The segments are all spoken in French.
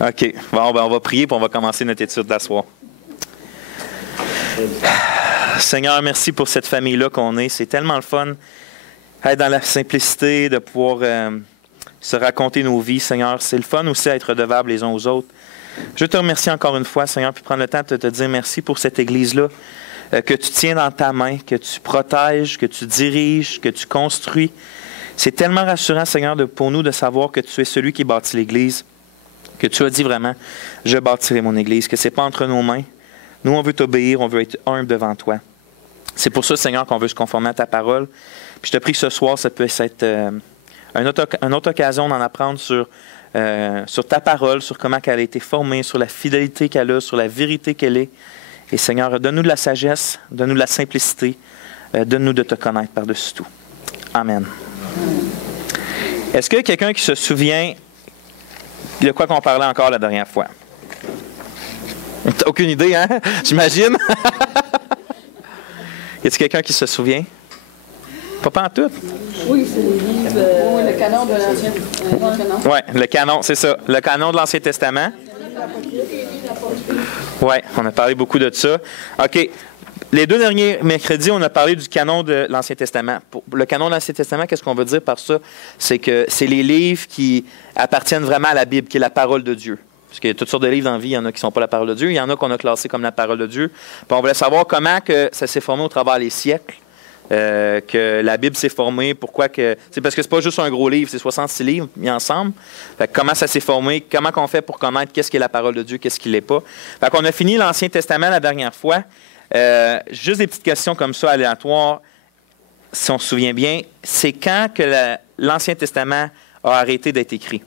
OK. Bon, ben, on va prier et on va commencer notre étude de la soirée. Seigneur, merci pour cette famille-là qu'on est. C'est tellement le fun d'être dans la simplicité, de pouvoir se raconter nos vies, Seigneur. C'est le fun aussi d'être redevables les uns aux autres. Je te remercie encore une fois, Seigneur, puis prendre le temps de te dire merci pour cette Église-là, que tu tiens dans ta main, que tu protèges, que tu diriges, que tu construis. C'est tellement rassurant, Seigneur, pour nous de savoir que tu es celui qui bâtit l'Église, que tu as dit vraiment, je bâtirai mon Église, que ce n'est pas entre nos mains. Nous, on veut t'obéir, on veut être humble devant toi. C'est pour ça, Seigneur, qu'on veut se conformer à ta parole. Puis je te prie que ce soir, ça peut être une autre occasion d'en apprendre sur ta parole, sur comment elle a été formée, sur la fidélité qu'elle a, sur la vérité qu'elle est. Et Seigneur, donne-nous de la sagesse, donne-nous de la simplicité, donne-nous de te connaître par-dessus tout. Amen. Est-ce qu'il y a quelqu'un qui se souvient de quoi qu'on parlait encore la dernière fois? Aucune idée, hein? J'imagine. Y a-t-il quelqu'un qui se souvient? Pas en tout? Oui, c'est les livres. Le canon de l'Ancien Testament. Oui, le canon, c'est ça. Le canon de l'Ancien Testament. Oui, on a parlé beaucoup de ça. OK. Les 2 derniers mercredis, on a parlé du canon de l'Ancien Testament. Pour le canon de l'Ancien Testament, qu'est-ce qu'on veut dire par ça? C'est que c'est les livres qui appartiennent vraiment à la Bible, qui est la parole de Dieu. Parce qu'il y a toutes sortes de livres dans la vie, il y en a qui ne sont pas la parole de Dieu, il y en a qu'on a classés comme la parole de Dieu. Puis on voulait savoir comment que ça s'est formé au travers des siècles, que la Bible s'est formée, pourquoi que... C'est parce que c'est pas juste un gros livre, c'est 66 livres mis ensemble. Fait que comment ça s'est formé, comment qu'on fait pour connaître qu'est-ce qui est la parole de Dieu, qu'est-ce qui ne l'est pas. Fait qu'on a fini l'Ancien Testament la dernière fois. Juste des petites questions comme ça, aléatoires, si on se souvient bien. C'est quand que l'Ancien Testament a arrêté d'être écrit?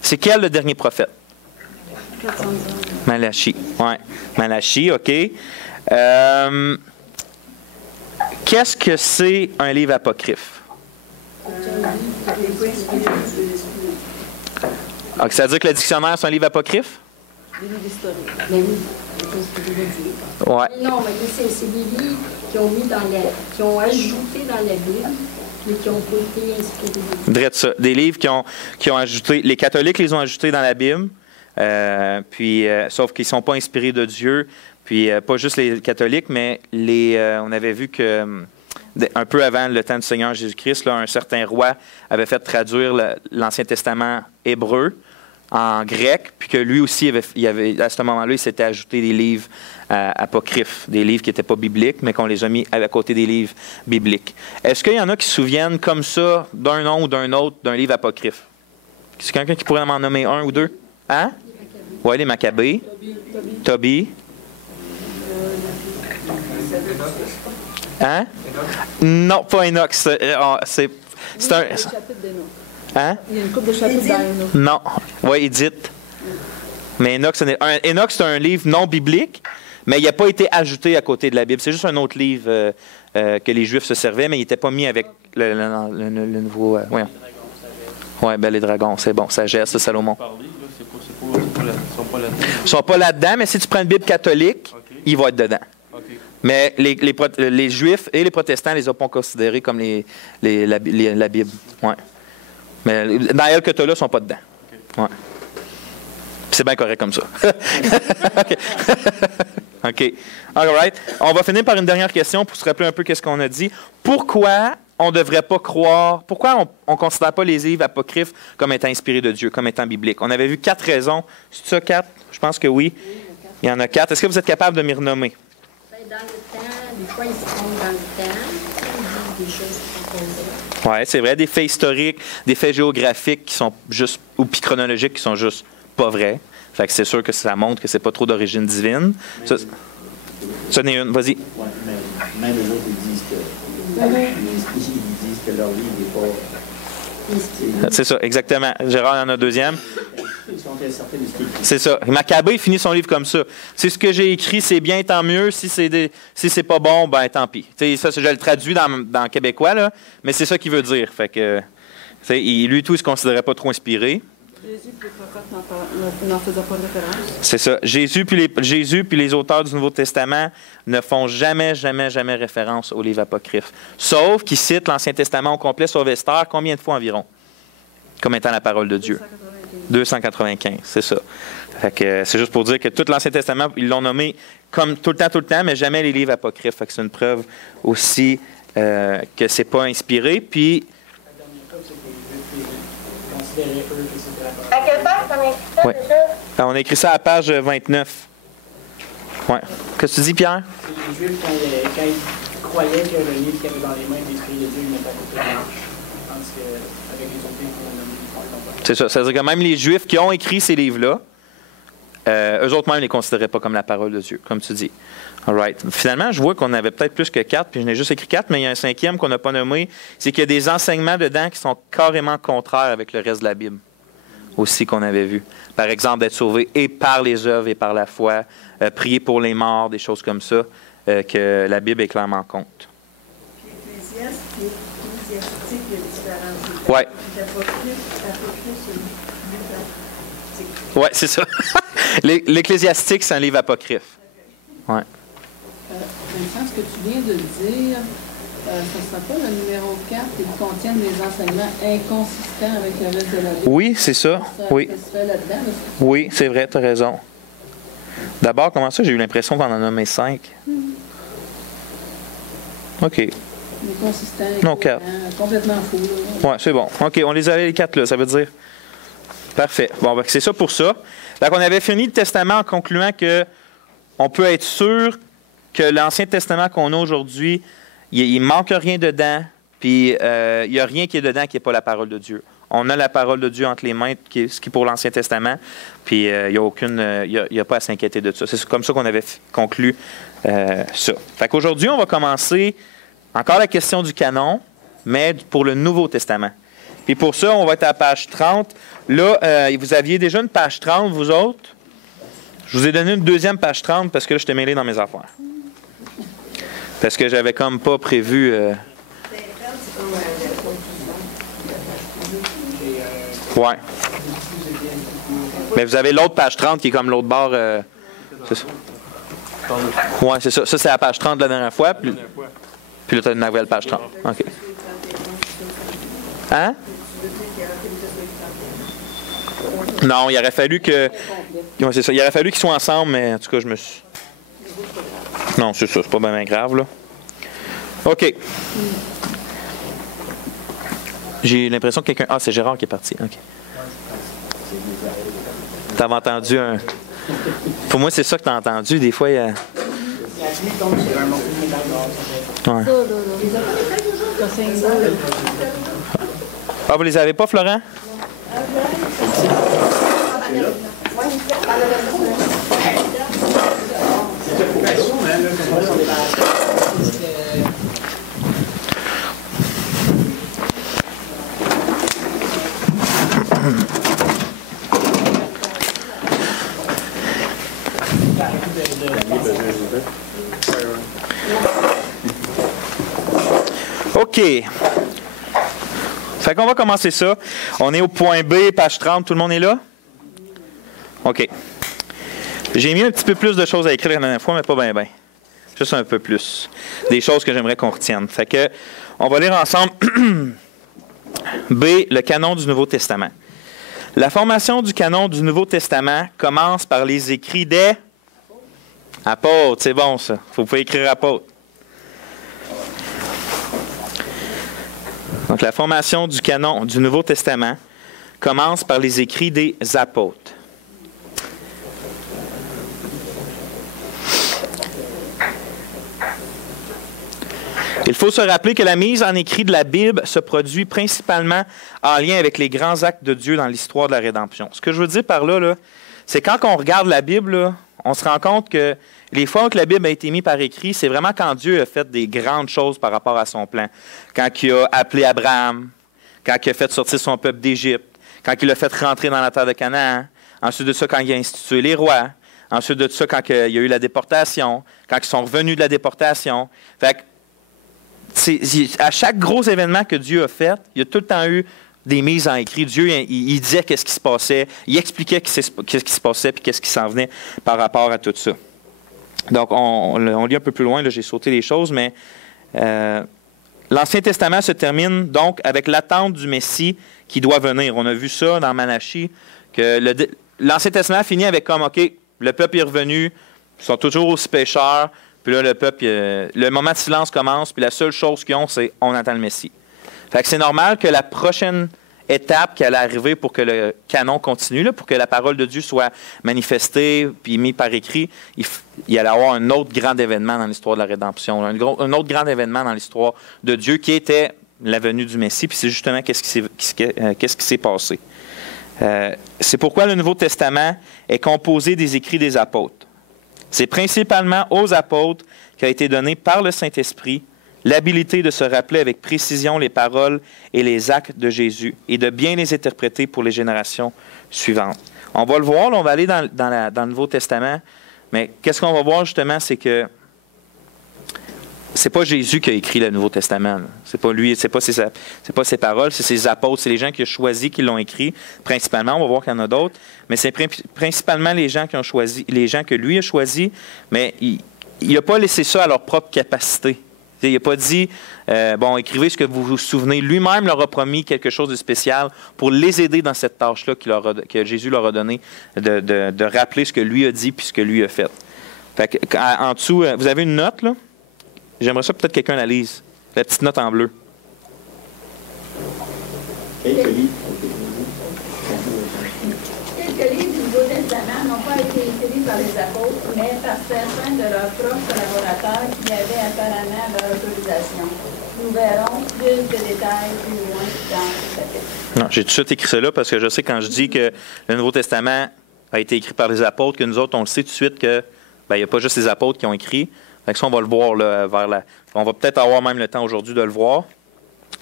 C'est quel le dernier prophète? Malachi. Oui, Malachi, OK. Qu'est-ce que c'est un livre apocryphe? Donc, ça veut dire que le dictionnaire, c'est un livre apocryphe? Des livres historiques. Ouais. Non, mais c'est des livres qui ont ajouté dans la Bible, mais qui n'ont pas été inspirés. Drette ça. Des livres qui ont ajouté. Les catholiques les ont ajoutés dans la Bible, sauf qu'ils ne sont pas inspirés de Dieu. Puis pas juste les catholiques, mais on avait vu que un peu avant le temps du Seigneur Jésus-Christ, là, un certain roi avait fait traduire l'Ancien Testament hébreu en grec, puis que lui aussi, à ce moment-là, il s'était ajouté des livres apocryphes, des livres qui n'étaient pas bibliques, mais qu'on les a mis à côté des livres bibliques. Est-ce qu'il y en a qui se souviennent comme ça d'un nom ou d'un autre d'un livre apocryphe? Est-ce quelqu'un qui pourrait m'en nommer un ou deux? Hein? Oui, les Maccabées. Tobie. Hein? Non, pas Enoch. C'est un... Hein? Il y a une couple de chapitres dans Enoch. Non. Oui, Édith. Mais Enoch, c'est un livre non biblique, mais il n'a pas été ajouté à côté de la Bible. C'est juste un autre livre que les Juifs se servaient, mais il n'était pas mis avec le nouveau... Oui, Belle et Dragon, c'est bon. Sagesse, Salomon. Ils ne sont pas là-dedans, mais si tu prends une Bible catholique, ils vont être dedans. Mais les Juifs et les protestants ne les ont pas considérés comme la Bible. Ouais. Mais dans elle que tu as là, ils ne sont pas dedans. Ouais. C'est bien correct comme ça. OK. OK. All right. On va finir par une dernière question pour se rappeler un peu qu'est-ce qu'on a dit. Pourquoi on ne devrait pas croire... Pourquoi on ne considère pas les livres apocryphes comme étant inspirés de Dieu, comme étant bibliques? On avait vu 4 raisons. C'est ça, 4? Je pense que oui. Il y en a 4. Est-ce que vous êtes capable de m'y renommer? Dans le temps, des fois, ils se trompent dans le temps. Ils disent des choses qui sont vraies. Oui, c'est vrai. Des faits historiques, des faits géographiques qui sont juste, ou puis chronologiques qui sont juste pas vrais. Fait que c'est sûr que ça montre que c'est pas trop d'origine divine. Ça n'est une. Vas-y. Ouais, mais même les autres, ils disent que leur livre n'est pas... C'est ça, exactement. Gérard en a un deuxième. C'est ça. Maccabée finit son livre comme ça. C'est ce que j'ai écrit, c'est bien, tant mieux. Si c'est pas bon, ben tant pis. T'sais, ça, je le traduis dans québécois, là, mais c'est ça qu'il veut dire. Fait que, lui, tout, il se considérait pas trop inspiré. Jésus puis les prophètes n'en faisaient pas référence. C'est ça. Jésus puis les auteurs du Nouveau Testament ne font jamais référence au livre apocryphe. Sauf qu'ils citent l'Ancien Testament au complet, sauf Esther, combien de fois environ? comme étant la parole de Dieu. 295, c'est ça. Fait que c'est juste pour dire que tout l'Ancien Testament, ils l'ont nommé comme tout le temps, mais jamais les livres apocryphes. Fait que c'est une preuve aussi que c'est pas inspiré. Puis. À quelle page on a écrit ça Ouais. déjà? On a écrit ça à la page 29. Ouais. Qu'est-ce que tu dis, Pierre? Les Juifs, quand ils croyaient que le livre qu'ils avaient dans les mains d'Esprit de Dieu, ils mettaient à côté de la marche. Tandis qu'avec les autres livres, on a mis. C'est ça. C'est-à-dire que même les Juifs qui ont écrit ces livres-là, eux autres même ne les considéraient pas comme la parole de Dieu, comme tu dis. All right. Finalement, je vois qu'on avait peut-être plus que 4, puis je n'ai juste écrit 4, mais il y a un 5e qu'on n'a pas nommé. C'est qu'il y a des enseignements dedans qui sont carrément contraires avec le reste de la Bible, aussi qu'on avait vu. Par exemple, d'être sauvé et par les œuvres et par la foi, prier pour les morts, des choses comme ça, que la Bible est clairement contre. Puis Ecclésiaste et Ecclésiastique, il y a différents. Ouais. L'apocryphe, c'est Oui, c'est ça. L'Ecclésiastique, c'est un livre apocryphe. Ouais. Vincent, ce que tu viens de dire, ça ne sera pas le numéro 4, ils contiennent des enseignements inconsistants avec le reste de la Bible. Oui, c'est ça. Oui. Ça se fait là-dedans. Là. Oui, c'est vrai, tu as raison. D'abord, comment ça, j'ai eu l'impression d'en nommer 5. OK. Inconsistants, Non, 4. complètement fou. Oui, c'est bon. OK, on les avait les 4 là, ça veut dire. Parfait. Bon, ben, c'est ça pour ça. Donc, on avait fini le Testament en concluant que on peut être sûr que l'Ancien Testament qu'on a aujourd'hui, il ne manque rien dedans, puis il n'y a rien qui est dedans qui n'est pas la parole de Dieu. On a la parole de Dieu entre les mains, ce qui est pour l'Ancien Testament, puis il n'y a pas à s'inquiéter de ça. C'est comme ça qu'on avait conclu ça. Fait qu'aujourd'hui, on va commencer encore la question du canon, mais pour le Nouveau Testament. Puis pour ça, on va être à la page 30. Là, vous aviez déjà une page 30, vous autres. Je vous ai donné une deuxième page 30 parce que là, j'étais mêlé dans mes affaires. Parce que j'avais comme pas prévu... Ouais. Mais vous avez l'autre page 30 qui est comme l'autre bord. C'est ça. Ouais, c'est ça. Ça, c'est la page 30 de la dernière fois. Puis là, tu as une nouvelle page 30. OK. Hein? Non, il aurait fallu que. Ouais, c'est ça. Il aurait fallu qu'ils soient ensemble, mais en tout cas, je me suis. Non, c'est ça. C'est pas bien grave, là. OK. J'ai l'impression que quelqu'un. Ah, c'est Gérard qui est parti. OK. T'avais entendu un. Pour moi, c'est ça que t'as entendu. Des fois, il y a. Ouais. Ah, vous les avez pas, Florent? OK. Fait qu'on va commencer ça. On est au point B, page 30. Tout le monde est là? OK. J'ai mis un petit peu plus de choses à écrire la dernière fois, mais pas bien, bien. Juste un peu plus. Des choses que j'aimerais qu'on retienne. Fait que, on va lire ensemble B, le canon du Nouveau Testament. La formation du canon du Nouveau Testament commence par les écrits des apôtres. C'est bon, ça. Vous pouvez écrire apôtres. Donc, la formation du canon du Nouveau Testament commence par les écrits des apôtres. Il faut se rappeler que la mise en écrit de la Bible se produit principalement en lien avec les grands actes de Dieu dans l'histoire de la rédemption. Ce que je veux dire par là, c'est quand on regarde la Bible, là, on se rend compte que les fois où la Bible a été mise par écrit, c'est vraiment quand Dieu a fait des grandes choses par rapport à son plan. Quand il a appelé Abraham, quand il a fait sortir son peuple d'Égypte, quand il a fait rentrer dans la terre de Canaan, ensuite de ça, quand il a institué les rois, ensuite de ça, quand il y a eu la déportation, quand ils sont revenus de la déportation. Fait que, à chaque gros événement que Dieu a fait, il y a tout le temps eu des mises en écrit. Dieu, il disait qu'est-ce qui se passait, il expliquait qu'est-ce qui se passait puis qu'est-ce qui s'en venait par rapport à tout ça. Donc, on lit un peu plus loin, là, j'ai sauté les choses, mais l'Ancien Testament se termine donc avec l'attente du Messie qui doit venir. On a vu ça dans Malachie, que l'Ancien Testament finit avec comme, OK, le peuple est revenu, ils sont toujours aussi pécheurs, puis là, le peuple, le moment de silence commence, puis la seule chose qu'ils ont, c'est on attend le Messie. Fait que c'est normal que la prochaine étape qui allait arriver pour que le canon continue, là, pour que la parole de Dieu soit manifestée puis mise par écrit, il allait y avoir un autre grand événement dans l'histoire de la rédemption, un autre grand événement dans l'histoire de Dieu qui était la venue du Messie, puis c'est justement qu'est-ce qui s'est passé. C'est pourquoi le Nouveau Testament est composé des écrits des apôtres. C'est principalement aux apôtres qui a été donné par le Saint-Esprit l'habilité de se rappeler avec précision les paroles et les actes de Jésus et de bien les interpréter pour les générations suivantes. On va le voir, là, on va aller dans le Nouveau Testament, mais qu'est-ce qu'on va voir justement, c'est que c'est pas Jésus qui a écrit le Nouveau Testament. C'est pas lui, c'est pas ses paroles, c'est ses apôtres, c'est les gens qu'il a choisis qui l'ont écrit. Principalement, on va voir qu'il y en a d'autres, mais c'est principalement les gens qui ont choisi, les gens que lui a choisis, mais il n'a pas laissé ça à leur propre capacité. Il n'a pas dit, bon, écrivez ce que vous vous souvenez. Lui-même leur a promis quelque chose de spécial pour les aider dans cette tâche-là que Jésus leur a donné, de rappeler ce que lui a dit puis ce que lui a fait. Fait que, en dessous, vous avez une note, là? J'aimerais ça peut-être quelqu'un la lise. La petite note en bleu. Quelques livres du Nouveau Testament n'ont pas été écrits par les apôtres, mais par certains de leurs propres collaborateurs qui avaient apparemment leur autorisation. Nous verrons plus de détails plus loin dans ce chapitre. Non, j'ai tout de suite écrit ça là parce que je sais quand je dis que le Nouveau Testament a été écrit par les apôtres, que nous autres, on le sait tout de suite que il n'y a pas juste les apôtres qui ont écrit. Fait que ça, on va le voir là, on va peut-être avoir même le temps aujourd'hui de le voir,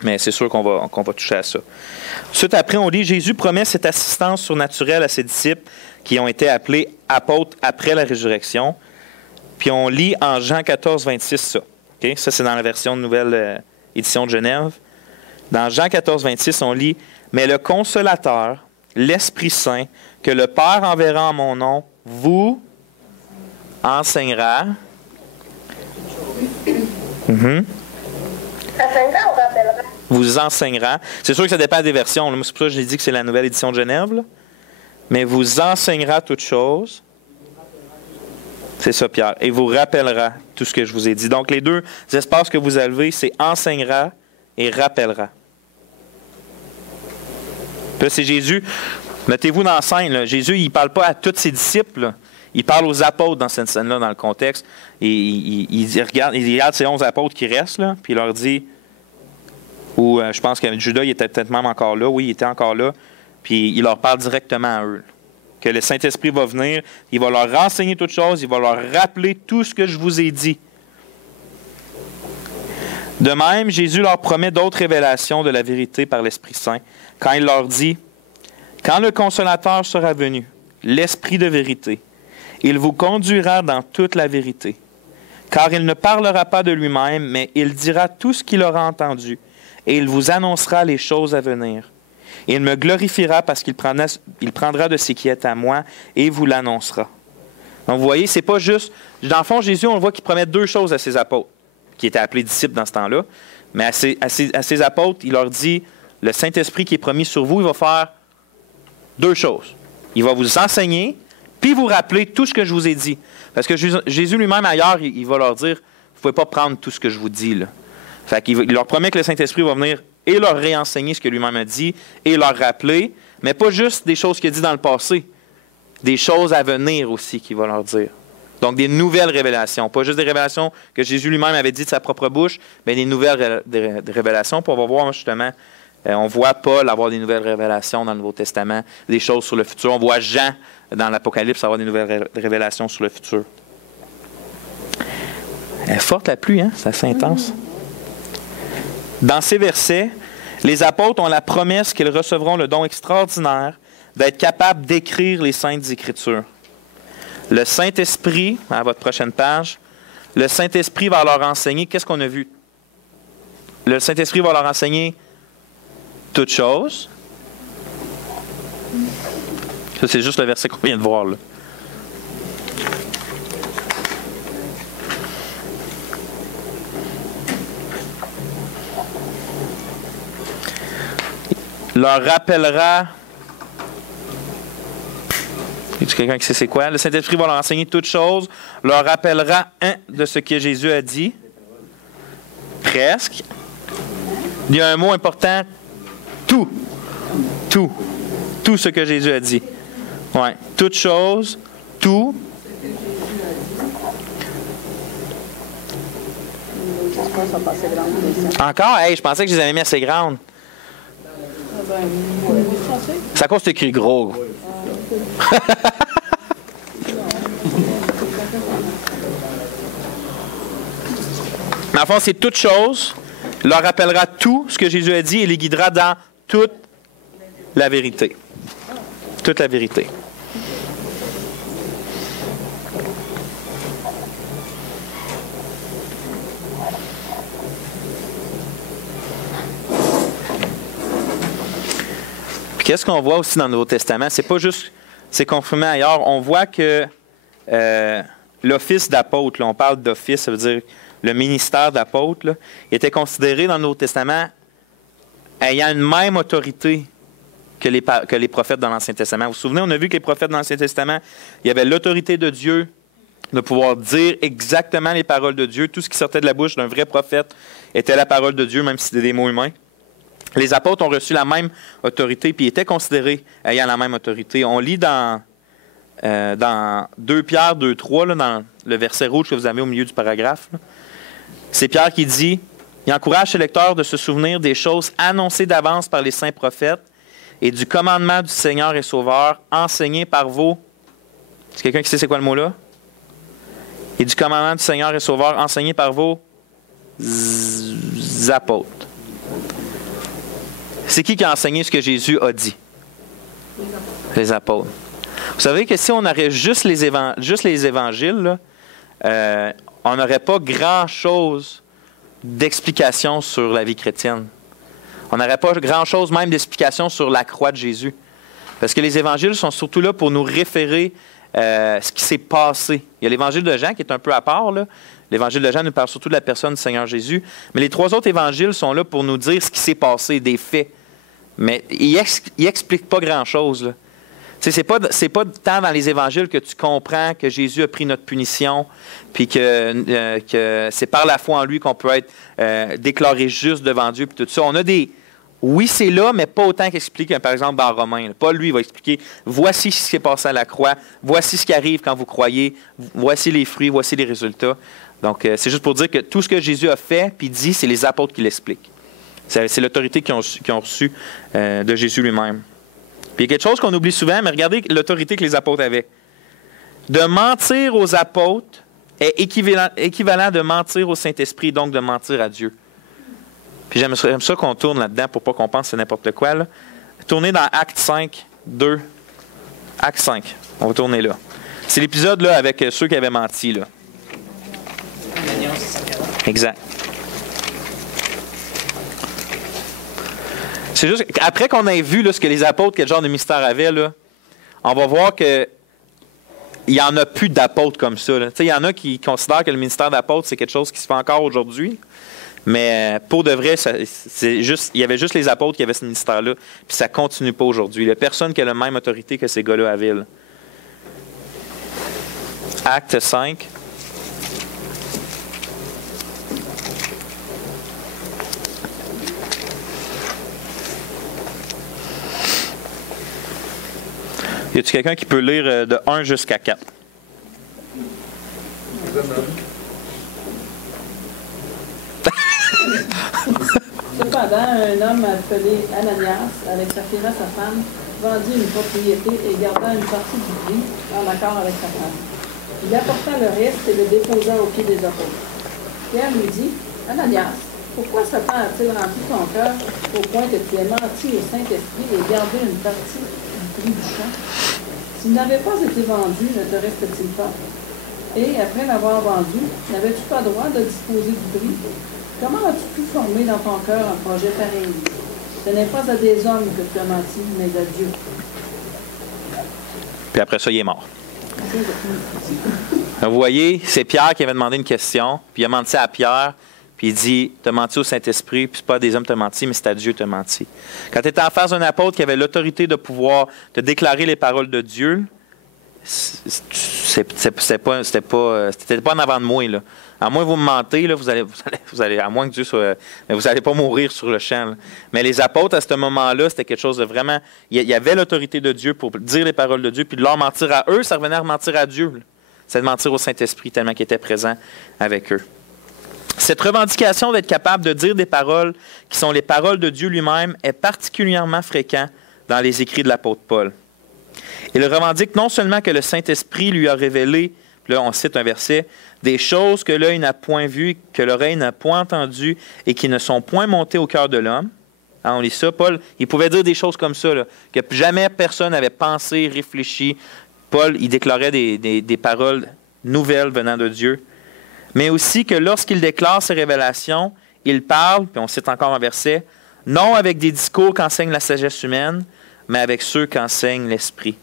mais c'est sûr qu'on va toucher à ça. Ensuite, après, on lit Jésus promet cette assistance surnaturelle à ses disciples qui ont été appelés apôtres après la résurrection. Puis on lit en Jean 14, 26 ça. Okay? Ça, c'est dans la version de Nouvelle Édition de Genève. Dans Jean 14, 26, on lit « Mais le Consolateur, l'Esprit Saint, que le Père enverra en mon nom, vous enseignera. » Vous enseignera. C'est sûr que ça dépend des versions. Moi, c'est pour ça que j'ai dit que c'est la Nouvelle Édition de Genève. Là. Mais vous enseignera toutes choses. C'est ça, Pierre. Et vous rappellera tout ce que je vous ai dit. Donc, les deux espaces que vous avez, c'est enseignera et rappellera. Là, c'est Jésus. Mettez-vous dans la scène. Là. Jésus, il ne parle pas à tous ses disciples. Là. Il parle aux apôtres dans cette scène-là, dans le contexte. Et il regarde ces 11 apôtres qui restent, là, puis il leur dit, ou je pense que Judas, il était peut-être même encore là, oui, il était encore là, puis il leur parle directement à eux. Que le Saint-Esprit va venir, il va leur renseigner toutes choses, il va leur rappeler tout ce que je vous ai dit. De même, Jésus leur promet d'autres révélations de la vérité par l'Esprit Saint, quand il leur dit, « Quand le Consolateur sera venu, l'Esprit de vérité, il vous conduira dans toute la vérité, car il ne parlera pas de lui-même, mais il dira tout ce qu'il aura entendu, et il vous annoncera les choses à venir. Il me glorifiera parce qu'il prendra de ce qui est à moi et vous l'annoncera. » Donc vous voyez, c'est pas juste... Dans le fond, Jésus, on le voit qu'il promet deux choses à ses apôtres, qui étaient appelés disciples dans ce temps-là, mais à ses apôtres, il leur dit, le Saint-Esprit qui est promis sur vous, il va faire deux choses. Il va vous enseigner, puis vous rappeler tout ce que je vous ai dit. Parce que Jésus lui-même, ailleurs, il va leur dire, vous ne pouvez pas prendre tout ce que je vous dis. Là. Fait qu'il leur promet que le Saint-Esprit va venir et leur réenseigner ce que lui-même a dit, et leur rappeler, mais pas juste des choses qu'il a dit dans le passé, des choses à venir aussi qu'il va leur dire. Donc des nouvelles révélations, pas juste des révélations que Jésus lui-même avait dit de sa propre bouche, mais des nouvelles révélations. Puis on va voir justement, on voit Paul avoir des nouvelles révélations dans le Nouveau Testament, des choses sur le futur. On voit Jean dans l'Apocalypse avoir des nouvelles révélations sur le futur. Elle est forte la pluie, hein? C'est assez intense. Dans ces versets, les apôtres ont la promesse qu'ils recevront le don extraordinaire d'être capables d'écrire les Saintes Écritures. Le Saint-Esprit, à votre prochaine page, le Saint-Esprit va leur enseigner, qu'est-ce qu'on a vu? Le Saint-Esprit va leur enseigner toutes choses. Ça, c'est juste le verset qu'on vient de voir, là. leur rappellera... Y a-t-il quelqu'un qui sait c'est quoi? Le Saint-Esprit va leur enseigner toutes choses, leur rappellera de ce que Jésus a dit. Presque. Il y a un mot important. Tout. Tout. Tout ce que Jésus a dit. Ouais. Toutes choses. Tout. Encore? Hey, je pensais que je les avais mis assez grandes. C'est à cause que c'est écrit gros. Mais en fond, c'est toute chose, leur rappellera tout ce que Jésus a dit et les guidera dans toute la vérité. Toute la vérité. Puis qu'est-ce qu'on voit aussi dans le Nouveau Testament? C'est pas juste, c'est confirmé ailleurs. On voit que l'office d'apôtre, là, on parle d'office, ça veut dire le ministère d'apôtre, là, était considéré dans le Nouveau Testament ayant une même autorité que les prophètes dans l'Ancien Testament. Vous vous souvenez, on a vu que les prophètes dans l'Ancien Testament, il y avait l'autorité de Dieu de pouvoir dire exactement les paroles de Dieu. Tout ce qui sortait de la bouche d'un vrai prophète était la parole de Dieu, même si c'était des mots humains. Les apôtres ont reçu la même autorité, puis étaient considérés ayant la même autorité. On lit dans 2 Pierre 2,3, là, dans le verset rouge que vous avez au milieu du paragraphe. Là. C'est Pierre qui dit, il encourage ses lecteurs de se souvenir des choses annoncées d'avance par les saints prophètes et du commandement du Seigneur et Sauveur enseigné par vos... C'est quelqu'un qui sait c'est quoi le mot là? Et du commandement du Seigneur et Sauveur enseigné par vos apôtres. C'est qui a enseigné ce que Jésus a dit? Les apôtres. Vous savez que si on aurait juste les évangiles, là, on n'aurait pas grand-chose d'explication sur la vie chrétienne. On n'aurait pas grand-chose même d'explication sur la croix de Jésus. Parce que les évangiles sont surtout là pour nous référer ce qui s'est passé. Il y a l'évangile de Jean qui est un peu à part, là. L'évangile de Jean nous parle surtout de la personne du Seigneur Jésus. Mais les 3 autres évangiles sont là pour nous dire ce qui s'est passé, des faits. Mais ils n'expliquent pas grand-chose, là. C'est pas tant dans les évangiles que tu comprends que Jésus a pris notre punition, puis que c'est par la foi en lui qu'on peut être déclaré juste devant Dieu, puis tout ça. On a des... Oui, c'est là, mais pas autant qu'explique, par exemple, dans Romains. Paul, lui, va expliquer, voici ce qui s'est passé à la croix, voici ce qui arrive quand vous croyez, voici les fruits, voici les résultats. Donc, c'est juste pour dire que tout ce que Jésus a fait, puis dit, c'est les apôtres qui l'expliquent. C'est l'autorité qu'ils ont reçue de Jésus lui-même. Puis il y a quelque chose qu'on oublie souvent, mais regardez l'autorité que les apôtres avaient. De mentir aux apôtres est équivalent de mentir au Saint-Esprit, donc de mentir à Dieu. Puis j'aime ça qu'on tourne là-dedans pour pas qu'on pense que c'est n'importe quoi. Là. Tournez dans Acte 5, 2. Acte 5. On va tourner là. C'est l'épisode là avec ceux qui avaient menti. Là. Exact. C'est juste après qu'on ait vu là, ce que les apôtres, quel genre de mystère avaient, là, on va voir que il n'y en a plus d'apôtres comme ça. Il y en a qui considèrent que le ministère d'apôtre, c'est quelque chose qui se fait encore aujourd'hui. Mais pour de vrai, il y avait juste les apôtres qui avaient ce ministère-là. Puis ça ne continue pas aujourd'hui. Il n'y a personne qui a la même autorité que ces gars-là avaient. Là. Acte 5. Y a-t-il quelqu'un qui peut lire de 1 jusqu'à 4? Cependant, un homme appelé Ananias, avec Saphira, sa femme, vendit une propriété et garda une partie du prix en accord avec sa femme. Il apporta le reste et le déposa aux pieds des apôtres. Pierre lui dit, Ananias, pourquoi Satan a-t-il rempli ton cœur au point que tu aies menti au Saint-Esprit et gardé une partie du prix du champ? S'il n'avait pas été vendu, ne te reste-t-il pas? Et après l'avoir vendu, n'avais-tu pas droit de disposer du prix? Comment as-tu pu former dans ton cœur un projet pareil? Ce n'est pas à des hommes que tu as menti, mais à Dieu. Puis après ça, il est mort. Vous voyez, c'est Pierre qui avait demandé une question, puis il a menti à Pierre, puis Puis il dit, t'as menti au Saint-Esprit, puis c'est pas à des hommes t'as menti, mais c'est à Dieu t'as menti. Quand tu étais en face d'un apôtre qui avait l'autorité de pouvoir te déclarer les paroles de Dieu, c'était pas en avant de moi, là. À moins que vous me mentez, là, vous allez, à moins que Dieu soit, mais vous n'allez pas mourir sur le champ, là. Mais les apôtres, à ce moment-là, c'était quelque chose de vraiment, il y avait l'autorité de Dieu pour dire les paroles de Dieu, puis de leur mentir à eux, ça revenait à mentir à Dieu, là. C'est de mentir au Saint-Esprit tellement qu'il était présent avec eux. Cette revendication d'être capable de dire des paroles qui sont les paroles de Dieu lui-même est particulièrement fréquent dans les écrits de l'apôtre Paul. Il revendique non seulement que le Saint-Esprit lui a révélé, là on cite un verset, des choses que l'œil n'a point vues, que l'oreille n'a point entendues et qui ne sont point montées au cœur de l'homme. Hein, on lit ça, Paul, il pouvait dire des choses comme ça, là, que jamais personne n'avait pensé, réfléchi. Paul, il déclarait des paroles nouvelles venant de Dieu. Mais aussi que lorsqu'il déclare ces révélations, il parle, puis on cite encore un verset, non avec des discours qu'enseigne la sagesse humaine, mais avec ceux qu'enseigne l'Esprit.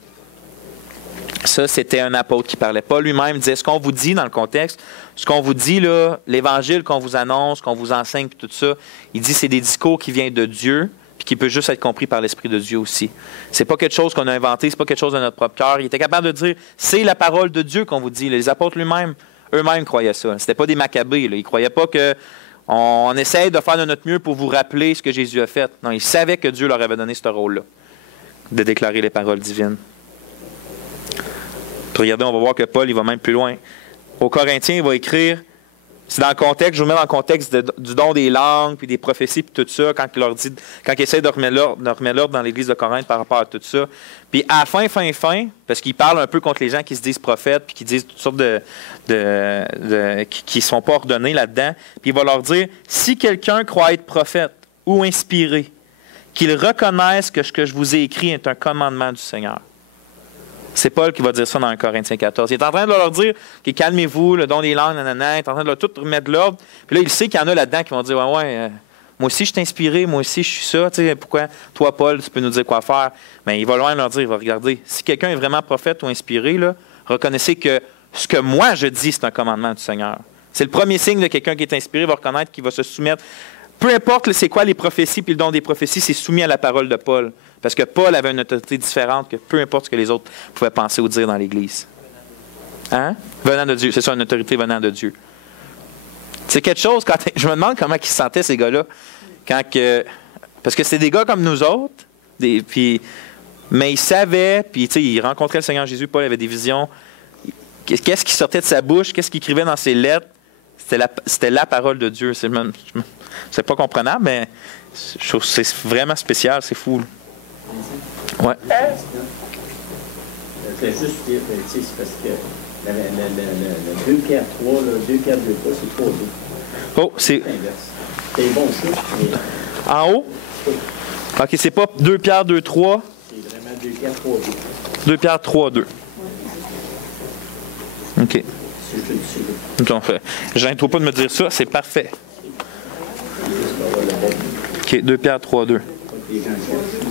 Ça, c'était un apôtre qui parlait. Paul lui-même disait, ce qu'on vous dit dans le contexte, ce qu'on vous dit, là, l'évangile qu'on vous annonce, qu'on vous enseigne, puis tout ça, il dit c'est des discours qui viennent de Dieu, puis qui peut juste être compris par l'Esprit de Dieu aussi. C'est pas quelque chose qu'on a inventé, c'est pas quelque chose de notre propre cœur. Il était capable de dire, c'est la parole de Dieu qu'on vous dit. Les apôtres eux-mêmes croyaient ça. C'était pas des Maccabées. Là. Ils croyaient pas qu'on essaye de faire de notre mieux pour vous rappeler ce que Jésus a fait. Non, ils savaient que Dieu leur avait donné ce rôle-là, de déclarer les paroles divines. Puis regardez, on va voir que Paul, il va même plus loin. Aux Corinthiens, il va écrire, c'est dans le contexte, je vous mets dans le contexte du don des langues, puis des prophéties, puis tout ça, quand il essaie de remettre l'ordre dans l'Église de Corinthe par rapport à tout ça. Puis à la fin, parce qu'il parle un peu contre les gens qui se disent prophètes, puis qui disent toutes sortes qui ne sont pas ordonnés là-dedans, puis il va leur dire, si quelqu'un croit être prophète ou inspiré, qu'il reconnaisse que ce que je vous ai écrit est un commandement du Seigneur. C'est Paul qui va dire ça dans 1 Corinthiens 14. Il est en train de leur dire que calmez-vous, le don des langues, nanana, il est en train de leur tout remettre de l'ordre. Puis là, il sait qu'il y en a là-dedans qui vont dire moi aussi je suis inspiré, moi aussi je suis ça. Tu sais, pourquoi toi, Paul, tu peux nous dire quoi faire? Mais il va loin de leur dire, il va regarder. Si quelqu'un est vraiment prophète ou inspiré, là, reconnaissez que ce que moi je dis, c'est un commandement du Seigneur. C'est le premier signe de quelqu'un qui est inspiré, va reconnaître qu'il va se soumettre. Peu importe c'est quoi les prophéties, puis le don des prophéties, c'est soumis à la parole de Paul. Parce que Paul avait une autorité différente que peu importe ce que les autres pouvaient penser ou dire dans l'Église. Hein? Venant de Dieu. C'est ça, une autorité venant de Dieu. C'est quelque chose, je me demande comment ils se sentaient, ces gars-là. Parce que c'est des gars comme nous autres, mais ils savaient, puis ils rencontraient le Seigneur Jésus, Paul avait des visions. Qu'est-ce qui sortait de sa bouche? Qu'est-ce qu'il écrivait dans ses lettres? C'était la parole de Dieu. C'est pas comprenable, mais je trouve que c'est vraiment spécial, c'est fou. Ouais. Je vais juste dire, c'est parce que le 2 Pierre 3, là, 2 Pierre 2 3, c'est 3 2. Oh, c'est l'inverse. C'est les bons chiffres, mais... En haut? Oui. OK, c'est pas 2 Pierre 2 3. C'est vraiment 2 Pierre 3 2. 2 Pierre 3 2. OK. Donc, je ne trouve pas de me dire ça, c'est parfait. OK, 2 Pierre 3 2.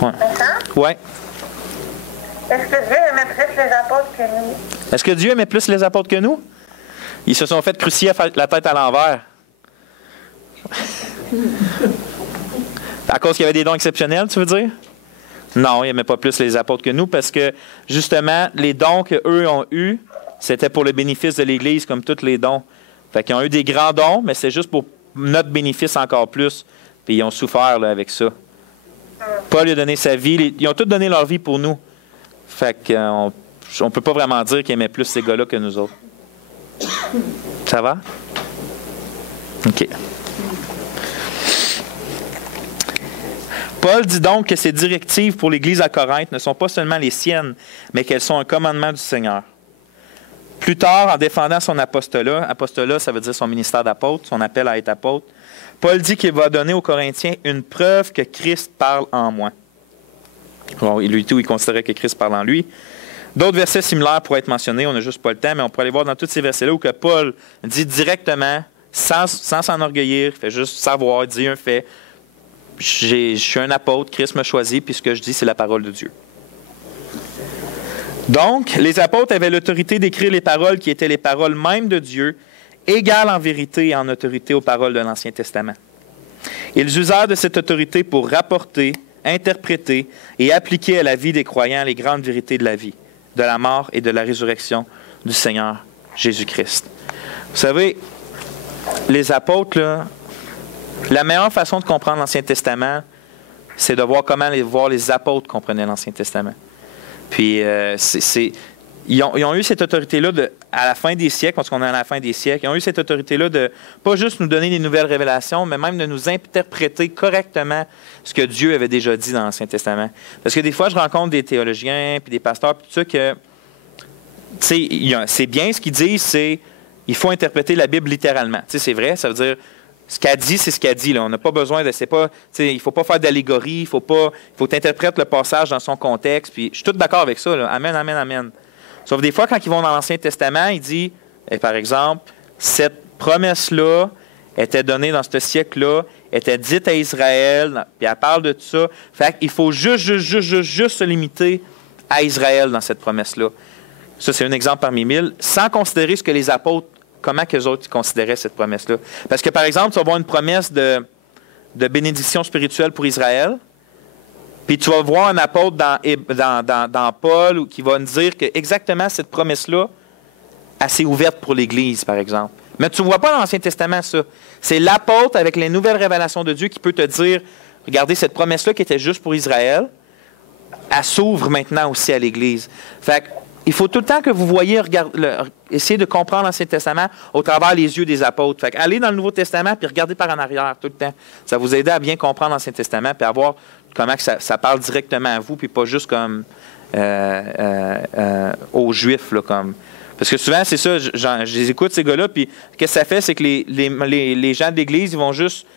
Ouais. Ouais. Est-ce que Dieu aimait plus les apôtres que nous? Est-ce que Dieu aimait plus les apôtres que nous? Ils se sont fait crucifier la tête à l'envers. À cause qu'il y avait des dons exceptionnels, tu veux dire? Non, il n'aimait pas plus les apôtres que nous parce que, justement, les dons qu'eux ont eus, c'était pour le bénéfice de l'Église, comme tous les dons. Fait qu'ils ont eu des grands dons, mais c'est juste pour notre bénéfice encore plus. Puis ils ont souffert là, avec ça. Paul a donné sa vie. Ils ont tous donné leur vie pour nous. Fait qu'on ne peut pas vraiment dire qu'ils aimaient plus ces gars-là que nous autres. Ça va? OK. Paul dit donc que ces directives pour l'Église à Corinthe ne sont pas seulement les siennes, mais qu'elles sont un commandement du Seigneur. Plus tard, en défendant son apostolat, ça veut dire son ministère d'apôtre, son appel à être apôtre, Paul dit qu'il va donner aux Corinthiens une preuve que Christ parle en moi. Bon, il considérait que Christ parle en lui. D'autres versets similaires pourraient être mentionnés, on n'a juste pas le temps, mais on pourrait aller voir dans tous ces versets-là où que Paul dit directement, sans s'enorgueillir, il fait juste savoir, il dit un fait. Je suis un apôtre, Christ m'a choisi, puis ce que je dis, c'est la parole de Dieu. Donc, les apôtres avaient l'autorité d'écrire les paroles qui étaient les paroles mêmes de Dieu égales en vérité et en autorité aux paroles de l'Ancien Testament. Ils usèrent de cette autorité pour rapporter, interpréter et appliquer à la vie des croyants les grandes vérités de la vie, de la mort et de la résurrection du Seigneur Jésus-Christ. Vous savez, les apôtres, là, la meilleure façon de comprendre l'Ancien Testament, c'est de voir comment voir les apôtres comprenaient l'Ancien Testament. Puis, ils ont eu cette autorité-là à la fin des siècles, parce qu'on est à la fin des siècles, ils ont eu cette autorité-là de pas juste nous donner des nouvelles révélations, mais même de nous interpréter correctement ce que Dieu avait déjà dit dans l'Ancien Testament. Parce que des fois, je rencontre des théologiens, puis des pasteurs, puis tout ça, que, tu sais, c'est bien ce qu'ils disent, c'est il faut interpréter la Bible littéralement. Tu sais, c'est vrai, ça veut dire ce qu'elle dit, c'est ce qu'elle dit. Là. On n'a pas besoin de... il ne faut pas faire d'allégorie, il faut interpréter le passage dans son contexte. Puis, je suis tout d'accord avec ça. Là. Amen, amen, amen. Sauf des fois, quand ils vont dans l'Ancien Testament, il dit, par exemple, cette promesse-là était donnée dans ce siècle-là, était dite à Israël, puis elle parle de tout ça. Fait qu'il faut juste se limiter à Israël dans cette promesse-là. Ça, c'est un exemple parmi 1000, sans considérer ce que les apôtres, comment qu'eux autres considéraient cette promesse-là. Parce que, par exemple, tu vas avoir une promesse de bénédiction spirituelle pour Israël, puis tu vas voir un apôtre dans Paul qui va nous dire que exactement cette promesse-là, elle s'est ouverte pour l'Église, par exemple. Mais tu ne vois pas dans l'Ancien Testament ça. C'est l'apôtre avec les nouvelles révélations de Dieu qui peut te dire, regardez, cette promesse-là qui était juste pour Israël, elle s'ouvre maintenant aussi à l'Église. Fait il faut tout le temps que vous voyez, essayez de comprendre l'Ancien Testament au travers les yeux des apôtres. Fait allez dans le Nouveau Testament puis regardez par en arrière tout le temps. Ça va vous aider à bien comprendre l'Ancien Testament puis à voir comment que ça parle directement à vous puis pas juste comme aux Juifs. Là, comme. Parce que souvent, c'est ça, je les écoute, ces gars-là, puis qu'est-ce que ça fait, c'est que les gens de l'Église, ils vont juste...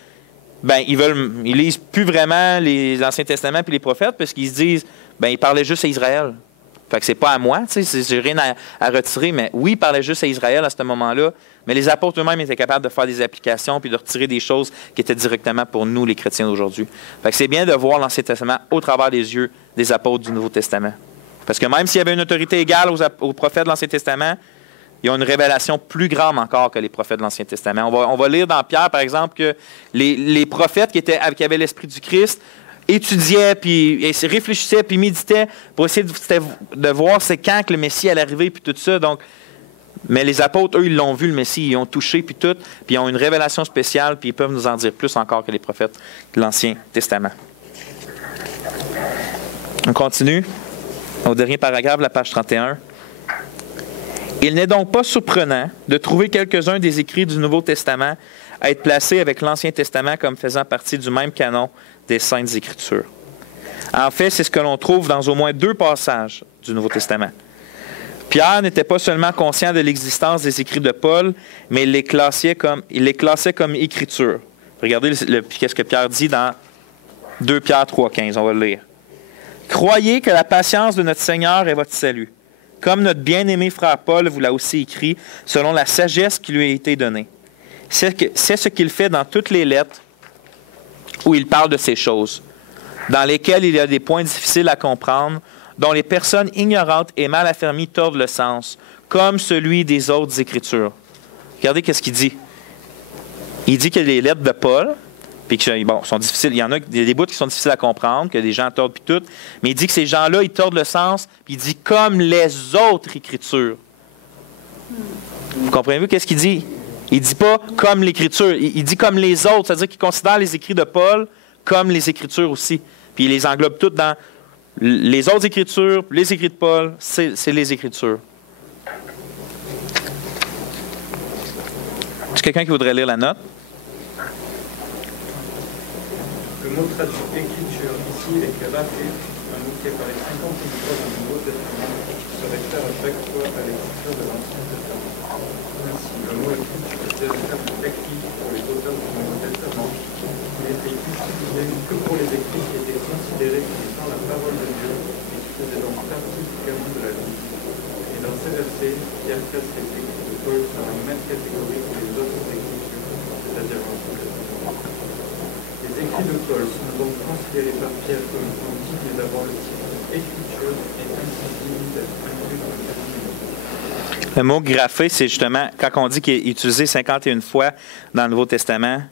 ils lisent plus vraiment l'Ancien Testament puis les prophètes parce qu'ils se disent, ils parlaient juste à Israël. Fait que c'est pas à moi, tu sais, j'ai rien à retirer, mais oui, il parlait juste à Israël à ce moment-là, mais les apôtres eux-mêmes étaient capables de faire des applications puis de retirer des choses qui étaient directement pour nous, les chrétiens d'aujourd'hui. Fait que c'est bien de voir l'Ancien Testament au travers des yeux des apôtres du Nouveau Testament. Parce que même s'il y avait une autorité égale aux prophètes de l'Ancien Testament, il y a une révélation plus grande encore que les prophètes de l'Ancien Testament. On va lire dans Pierre, par exemple, que les prophètes qui avaient l'Esprit du Christ étudiaient, puis réfléchissaient, puis méditaient pour essayer de voir c'est quand que le Messie allait arriver, puis tout ça. Donc, mais les apôtres, eux, ils l'ont vu, le Messie, ils ont touché, puis tout, puis ils ont une révélation spéciale, puis ils peuvent nous en dire plus encore que les prophètes de l'Ancien Testament. On continue. Au dernier paragraphe, la page 31. Il n'est donc pas surprenant de trouver quelques-uns des écrits du Nouveau Testament à être placés avec l'Ancien Testament comme faisant partie du même canon des Saintes Écritures. En fait, c'est ce que l'on trouve dans au moins 2 passages du Nouveau Testament. Pierre n'était pas seulement conscient de l'existence des écrits de Paul, mais il les classait comme Écriture. Regardez ce que Pierre dit dans 2 Pierre 3,15. On va le lire. « Croyez que la patience de notre Seigneur est votre salut. Comme notre bien-aimé frère Paul vous l'a aussi écrit, selon la sagesse qui lui a été donnée. C'est ce qu'il fait dans toutes les lettres où il parle de ces choses, dans lesquelles il y a des points difficiles à comprendre, dont les personnes ignorantes et mal affermies tordent le sens, comme celui des autres Écritures. » Regardez ce qu'il dit. Il dit que les lettres de Paul, puis que, sont difficiles. Il y en a des bouts qui sont difficiles à comprendre, que des gens tordent puis tout, mais il dit que ces gens-là, ils tordent le sens, puis il dit comme les autres Écritures. Vous comprenez-vous qu'est-ce qu'il dit? Il ne dit pas comme l'Écriture, il dit comme les autres, c'est-à-dire qu'il considère les écrits de Paul comme les Écritures aussi. Puis il les englobe toutes dans les autres Écritures, les écrits de Paul, c'est les Écritures. Est-ce quelqu'un qui voudrait lire la note? Le mot traduit écriture ici est graphique, un mot qui apparaît 50 fois dans le Nouveau Testament, se réfère à chaque fois à l'écriture de l'Ancien Testament. Ainsi, le mot écriture était le terme écrit pour les auteurs du Nouveau Testament. Il était utilisé que pour les écrits qui étaient considérés comme étant la parole de Dieu et qui faisaient donc partie du canon de la vie. Et dans ces versets, Pierre classe les écrits de Paul dans la même catégorie que les autres écritures, c'est-à-dire l'Ancien Testament. Les écrits de Paul sont donc considérés par Pierre comme étant dignes d'avoir le titre Écriture et ainsi dignes d'être inclus dans le canon. Le mot graphé, c'est justement, quand on dit qu'il est utilisé 51 fois dans le Nouveau Testament,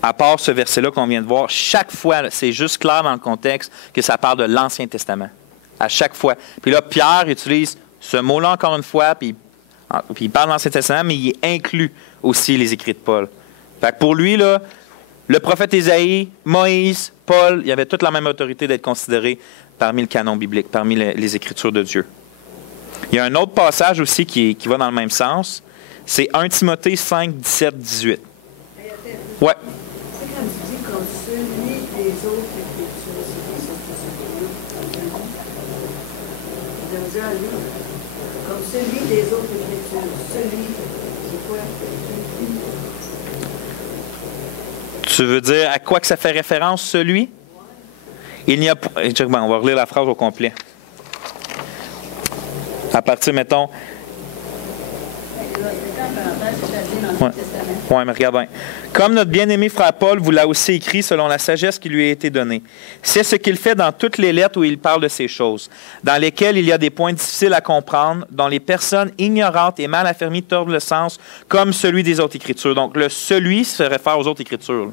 à part ce verset-là qu'on vient de voir, chaque fois, c'est juste clair dans le contexte que ça parle de l'Ancien Testament. À chaque fois. Puis là, Pierre utilise ce mot-là encore une fois, puis il parle de l'Ancien Testament, mais il inclut aussi les écrits de Paul. Fait que pour lui, là, le prophète Ésaïe, Moïse, Paul, il y avait toute la même autorité d'être considérés parmi le canon biblique, parmi les Écritures de Dieu. Il y a un autre passage aussi qui va dans le même sens. C'est 1 Timothée 5, 17, 18. Ouais. C'est quand tu dis comme celui des autres Écritures, c'est ça dire un livre. Comme celui des autres Écritures. Celui, c'est quoi? Tu veux dire à quoi que ça fait référence, celui? Il n'y a pas. On va relire la phrase au complet. À partir, mettons. Oui, mais regarde bien. Comme notre bien-aimé frère Paul vous l'a aussi écrit selon la sagesse qui lui a été donnée. C'est ce qu'il fait dans toutes les lettres où il parle de ces choses, dans lesquelles il y a des points difficiles à comprendre, dont les personnes ignorantes et mal affermies tordent le sens, comme celui des autres Écritures. Donc, le celui se réfère aux autres Écritures.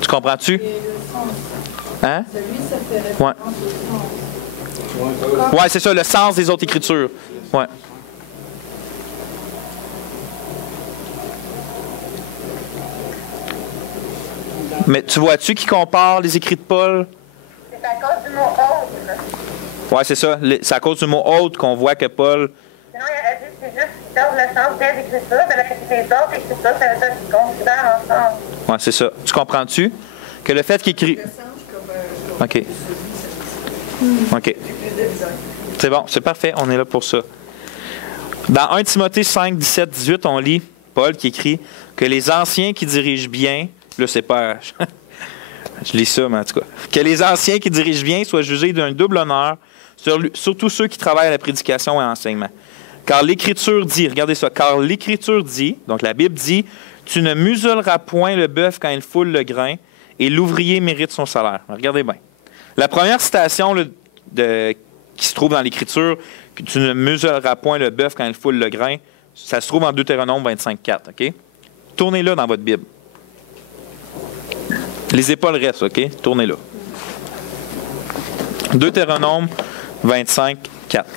Tu comprends-tu? Hein? Celui, ça fait référence au sens. Oui, c'est ça, le sens des autres Écritures. Ouais. Mais tu vois-tu qui compare les écrits de Paul? C'est à cause du mot autre. Oui, c'est ça. C'est à cause du mot autre qu'on voit que Paul. Sinon, il a dit c'est juste qu'ils donnent le sens des Écritures, mais les autres Écritures, ça veut dire qu'ils considèrent ensemble. Oui, c'est ça. Tu comprends-tu? Que le fait qu'il écrit. OK. OK. C'est bon, c'est parfait. On est là pour ça. Dans 1 Timothée 5, 17, 18, on lit Paul qui écrit que les anciens qui dirigent bien, là, c'est pas. Je lis ça, mais en tout cas. Que les anciens qui dirigent bien soient jugés d'un double honneur, surtout ceux qui travaillent à la prédication et à l'enseignement. Car l'Écriture dit, regardez ça, car l'Écriture dit, donc la Bible dit, tu ne muselleras point le bœuf quand il foule le grain, et l'ouvrier mérite son salaire. Regardez bien. La première citation là, qui se trouve dans l'Écriture, que tu ne muselleras point le bœuf quand il foule le grain, ça se trouve en Deutéronome 25, 4. OK? Tournez-le dans votre Bible. Lisez pas le reste, OK? Tournez-le. Deutéronome 25, 4.